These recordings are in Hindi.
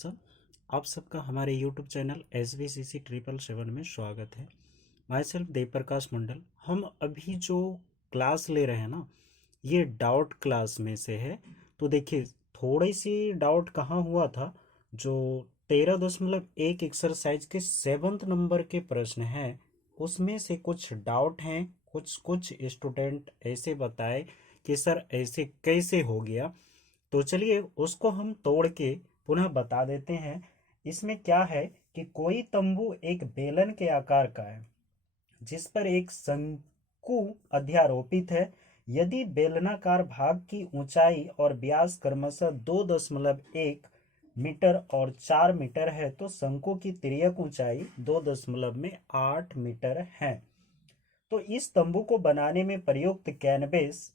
सब। आप सबका हमारे YouTube चैनल SVCC 777 में स्वागत है। माई सेल्फ देव प्रकाश मंडल। हम अभी जो क्लास ले रहे हैं ना, ये डाउट क्लास में से है। तो देखिए, थोड़ी सी डाउट कहाँ हुआ था, जो 13.1 एक्सरसाइज के 7th नंबर के प्रश्न हैं, उसमें से कुछ डाउट हैं। कुछ स्टूडेंट ऐसे बताए कि सर ऐसे कैसे हो गया। तो चलिए उसको हम तोड़ के पुनः बता देते हैं। इसमें क्या है कि कोई तंबू एक बेलन के आकार का है जिस पर एक शंकु अध्यारोपित है। यदि बेलनाकार भाग की ऊंचाई और व्यास क्रमशः 2.1 मीटर और 4 मीटर है तो शंकु की तिर्यक ऊंचाई 2.8 मीटर है। तो इस तंबू को बनाने में प्रयुक्त कैनवेस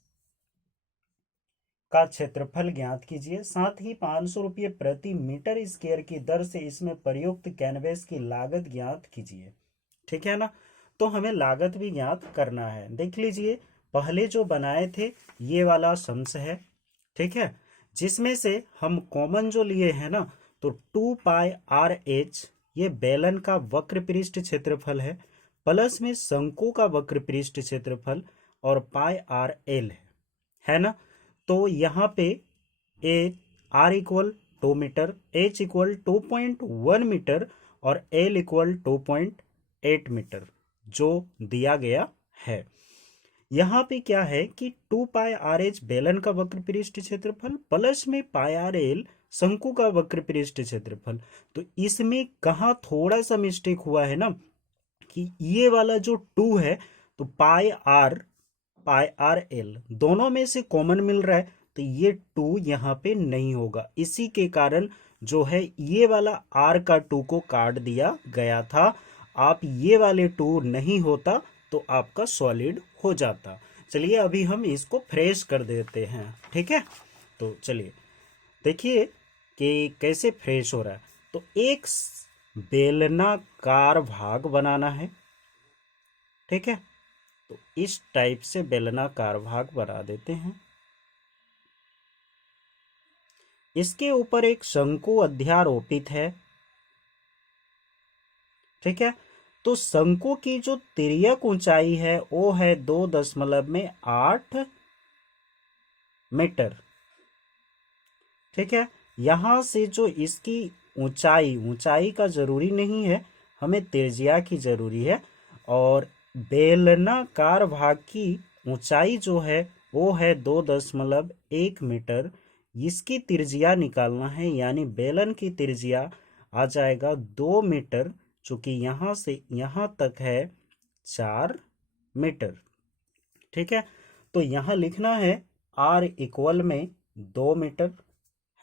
का क्षेत्रफल ज्ञात कीजिए। साथ ही 500 रुपये प्रति मीटर स्क्वायर की दर से इसमें प्रयुक्त कैनवेस की लागत ज्ञात कीजिए। ठीक है ना। तो हमें लागत भी ज्ञात करना है। देख लीजिए, पहले जो बनाए थे ये वाला सम्स है, ठीक है, जिसमें से हम कॉमन जो लिए हैं ना, तो 2πRH ये बेलन का वक्र पृष्ठ क्षेत्रफल है, प्लस में शंकु का वक्र पृष्ठ क्षेत्रफल और πRL है ना। तो यहाँ पे A R equal 2 meter, H equal 2.1 meter और एल इक्वल 2.8 मीटर जो दिया गया है। यहाँ पे क्या है कि 2πRH बेलन का वक्र पृष्ठ क्षेत्रफल प्लस में πRL शंकु का वक्र पृष्ठ क्षेत्रफल। तो इसमें कहाँ थोड़ा सा मिस्टेक हुआ है ना, कि ये वाला जो 2 है तो πRL दोनों में से कॉमन मिल रहा है, तो ये 2 यहाँ पे नहीं होगा। इसी के कारण जो है ये वाला R का 2 को काट दिया गया था। आप ये वाले 2 नहीं होता तो आपका सॉलिड हो जाता। चलिए अभी हम इसको फ्रेश कर देते हैं, ठीक है। तो चलिए देखिए कि कैसे फ्रेश हो रहा है। तो एक बेलनाकार भाग बनाना है, ठीक है। तो इस टाइप से बेलनाकार भाग बना देते हैं। इसके ऊपर एक शंकु अध्यारोपित है, ठीक है। तो शंकु की जो तिर्यक ऊंचाई है वो है 2.8 मीटर, ठीक है। यहां से जो इसकी ऊंचाई का जरूरी नहीं है, हमें त्रिज्या की जरूरी है। और बेलनाकार भाग की ऊंचाई जो है वो है 2.1 मीटर। इसकी त्रिज्या निकालना है, यानी बेलन की त्रिज्या आ जाएगा 2 मीटर, चूंकि यहां से यहां तक है 4 मीटर, ठीक है। तो यहां लिखना है R इक्वल में 2 मीटर,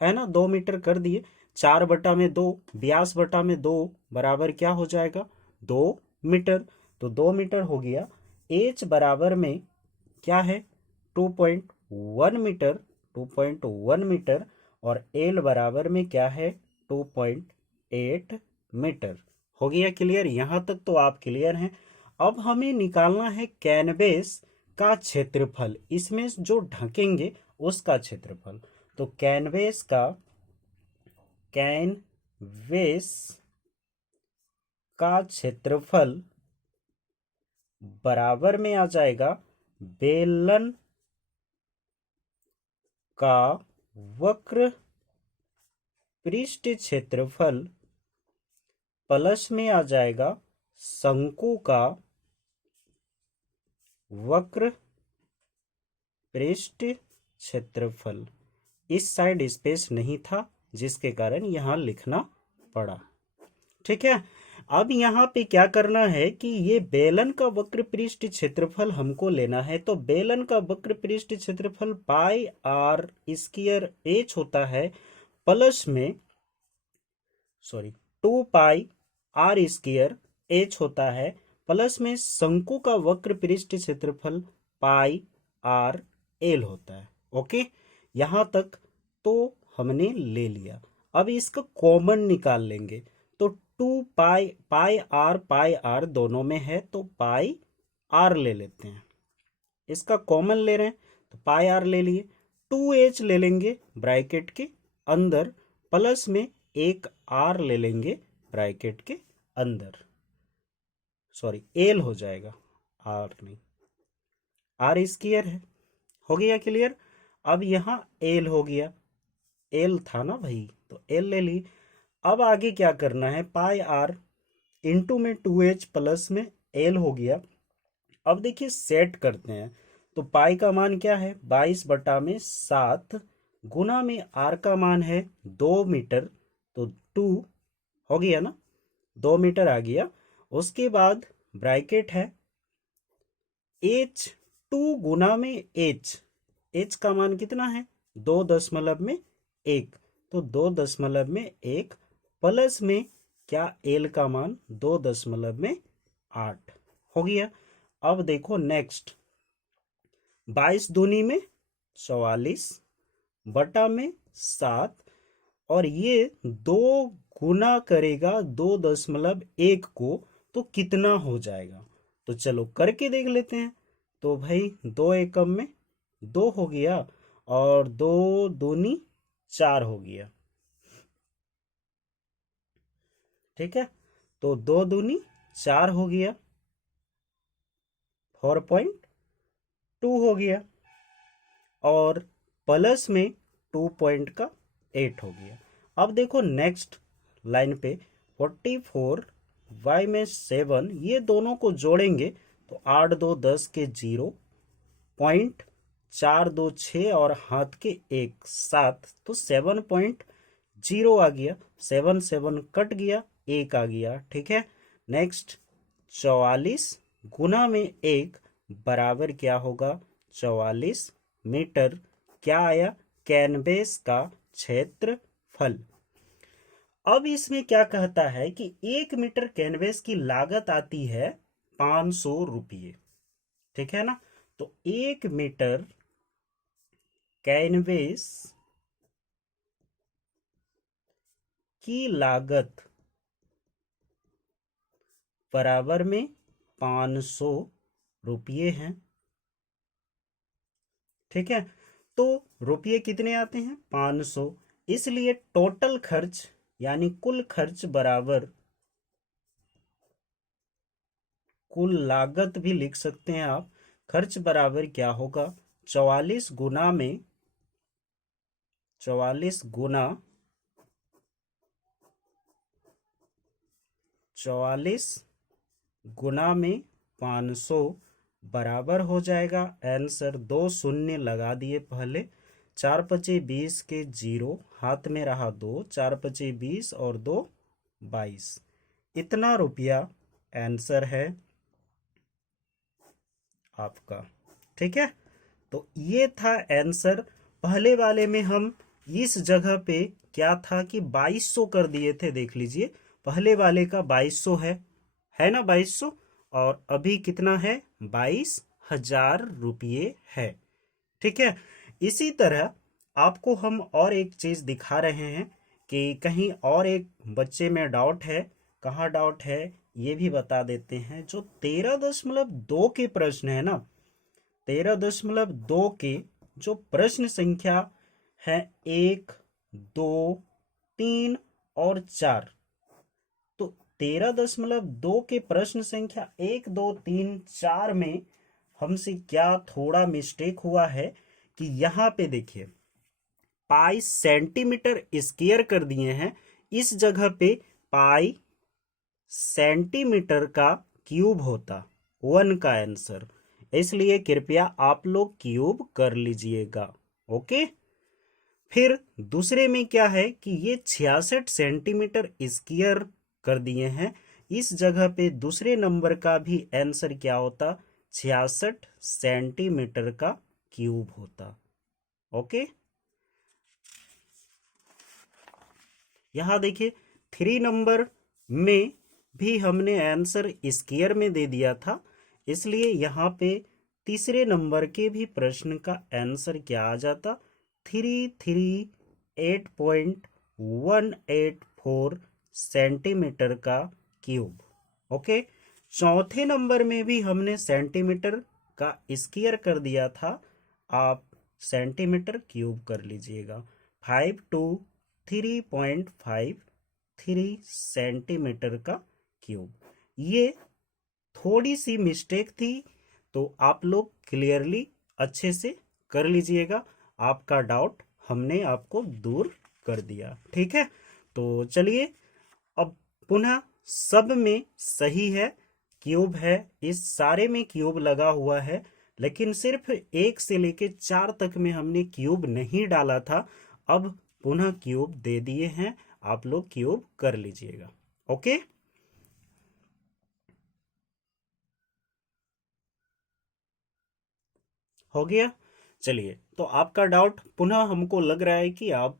है ना। 2 मीटर कर दिए, 4/2 व्यास बटा में 2 बराबर क्या हो जाएगा 2 मीटर। तो 2 मीटर हो गया। H बराबर में क्या है 2.1 मीटर, 2.1 मीटर और L बराबर में क्या है 2.8 मीटर। हो गया क्लियर। यहां तक तो आप क्लियर हैं। अब हमें निकालना है कैनवेस का क्षेत्रफल, इसमें जो ढकेंगे उसका क्षेत्रफल। तो कैनवेस का क्षेत्रफल बराबर में आ जाएगा बेलन का वक्र पृष्ठ क्षेत्रफल प्लस में आ जाएगा शंकु का वक्र पृष्ठ क्षेत्रफल। इस साइड स्पेस नहीं था जिसके कारण यहां लिखना पड़ा, ठीक है। अब यहाँ पे क्या करना है कि ये बेलन का वक्र पृष्ठ क्षेत्रफल हमको लेना है। तो बेलन का वक्र पृष्ठ क्षेत्रफल πR² होता है, प्लस में 2πR² होता है, प्लस में शंकु का वक्र पृष्ठ क्षेत्रफल πRL होता है। ओके, यहां तक तो हमने ले लिया। अब इसका कॉमन निकाल लेंगे। तो 2πR दोनों में है, तो πR ले लेते हैं। इसका कॉमन ले रहे हैं तो πR ले लिए। 2H ले लेंगे ब्रैकेट के अंदर, प्लस में एक आर ले लेंगे ब्रैकेट के अंदर, सॉरी एल हो जाएगा, आर नहीं, आर स्क्वायर है। हो गया क्लियर। अब यहाँ एल हो गया, एल था ना भाई, तो एल ले ली। अब आगे क्या करना है, पाई आर इंटू में 2h प्लस में एल हो गया। अब देखिए सेट करते हैं, तो पाई का मान क्या है 22/7, गुना में आर का मान है 2 मीटर, तो 2 हो गया ना, 2 मीटर आ गया। उसके बाद ब्रैकेट है h, 2 गुना में h का मान कितना है 2.1, तो 2.1 प्लस में क्या एल का मान 2.8 हो गया। अब देखो नेक्स्ट, 22 दूनी में 44 बटा में 7, और ये 2 गुना करेगा 2.1 को, तो कितना हो जाएगा, तो चलो करके देख लेते हैं। तो भाई 2 एकम में 2 हो गया, और 2 दूनी 4 हो गया, ठीक है। तो 2 दूनी 4 हो गया, 4.2 हो गया, और प्लस में 2.8 हो गया। अब देखो नेक्स्ट लाइन पे 44 y में 7, ये दोनों को जोड़ेंगे तो 8 2 10 के 0, 0.4 2 6 और हाथ के 1 7, तो 7.0 आ गया, 7 7 कट गया, 1 आ गया, ठीक है। नेक्स्ट 44 गुना में 1 बराबर क्या होगा 44 मीटर, क्या आया कैनवेस का क्षेत्रफल। अब इसमें क्या कहता है कि 1 मीटर कैनवेस की लागत आती है 500 रुपये, ठीक है ना। तो 1 मीटर कैनवेस की लागत बराबर में 500 रुपये हैं, ठीक है। तो रुपये कितने आते हैं 500, इसलिए टोटल खर्च यानी कुल खर्च बराबर कुल लागत भी लिख सकते हैं आप। खर्च बराबर क्या होगा 44 गुना में 44 गुना 44 गुना में 500 बराबर हो जाएगा, आंसर 2 शून्य लगा दिए पहले, 4 पचे 20 के 0, हाथ में रहा 2, 4 पचे 20 और 2 22, इतना रुपया आंसर है आपका, ठीक है। तो ये था आंसर। पहले वाले में हम इस जगह पे क्या था कि 2200 कर दिए थे, देख लीजिए पहले वाले का 2200 है ना 2200, और अभी कितना है 22,000 रुपये है, ठीक है। इसी तरह आपको हम और एक चीज दिखा रहे हैं कि कहीं और एक बच्चे में डाउट है, कहाँ डाउट है ये भी बता देते हैं। जो 13.2 के प्रश्न है ना, 13.2 के जो प्रश्न संख्या है 1 2 3 और 4, तो 13.2 के प्रश्न संख्या 1 2 3 4 में हमसे क्या थोड़ा मिस्टेक हुआ है कि यहाँ पे देखिए पाई सेंटीमीटर स्क्वायर कर दिए हैं, इस जगह पे पाई सेंटीमीटर का क्यूब होता 1 का आंसर, इसलिए कृपया आप लोग क्यूब कर लीजिएगा, ओके। फिर दूसरे में क्या है कि ये 66 सेंटीमीटर स्क्वायर कर दिए हैं, इस जगह पे दूसरे नंबर का भी आंसर क्या होता 66 सेंटीमीटर का क्यूब होता, ओके। यहां देखिए 3 नंबर में भी हमने आंसर स्क्वायर में दे दिया था, इसलिए यहाँ पे तीसरे नंबर के भी प्रश्न का आंसर क्या आ जाता 338.184 सेंटीमीटर का क्यूब, ओके। चौथे नंबर में भी हमने सेंटीमीटर का स्क्वायर कर दिया था, आप सेंटीमीटर क्यूब कर लीजिएगा 5 to 3.5 सेंटीमीटर का क्यूब। ये थोड़ी सी मिस्टेक थी, तो आप लोग क्लियरली अच्छे से कर लीजिएगा। आपका डाउट हमने आपको दूर कर दिया, ठीक है। तो चलिए, अब पुनः सब में सही है, क्यूब है, इस सारे में क्यूब लगा हुआ है, लेकिन सिर्फ 1 से लेके 4 तक में हमने क्यूब नहीं डाला था। अब पुनः क्यूब दे दिए हैं, आप लोग क्यूब कर लीजिएगा। ओके, हो गया। चलिए, तो आपका डाउट पुनः हमको लग रहा है कि आप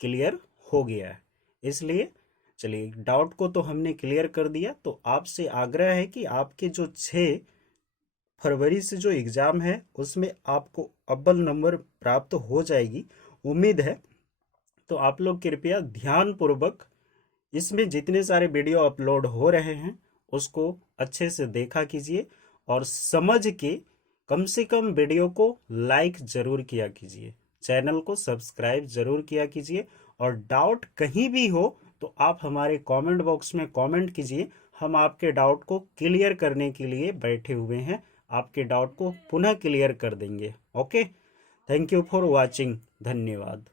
क्लियर हो गया है, इसलिए चलिए, डाउट को तो हमने क्लियर कर दिया। तो आपसे आग्रह है कि आपके जो 6 फरवरी से जो एग्ज़ाम है उसमें आपको अव्वल नंबर प्राप्त हो जाएगी, उम्मीद है। तो आप लोग कृपया ध्यानपूर्वक इसमें जितने सारे वीडियो अपलोड हो रहे हैं उसको अच्छे से देखा कीजिए, और समझ के कम से कम वीडियो को लाइक जरूर किया कीजिए, चैनल को सब्सक्राइब जरूर किया कीजिए। और डाउट कहीं भी हो तो आप हमारे कमेंट बॉक्स में कमेंट कीजिए, हम आपके डाउट को क्लियर करने के लिए बैठे हुए हैं, आपके डाउट को पुनः क्लियर कर देंगे। Okay, thank you for watching, धन्यवाद।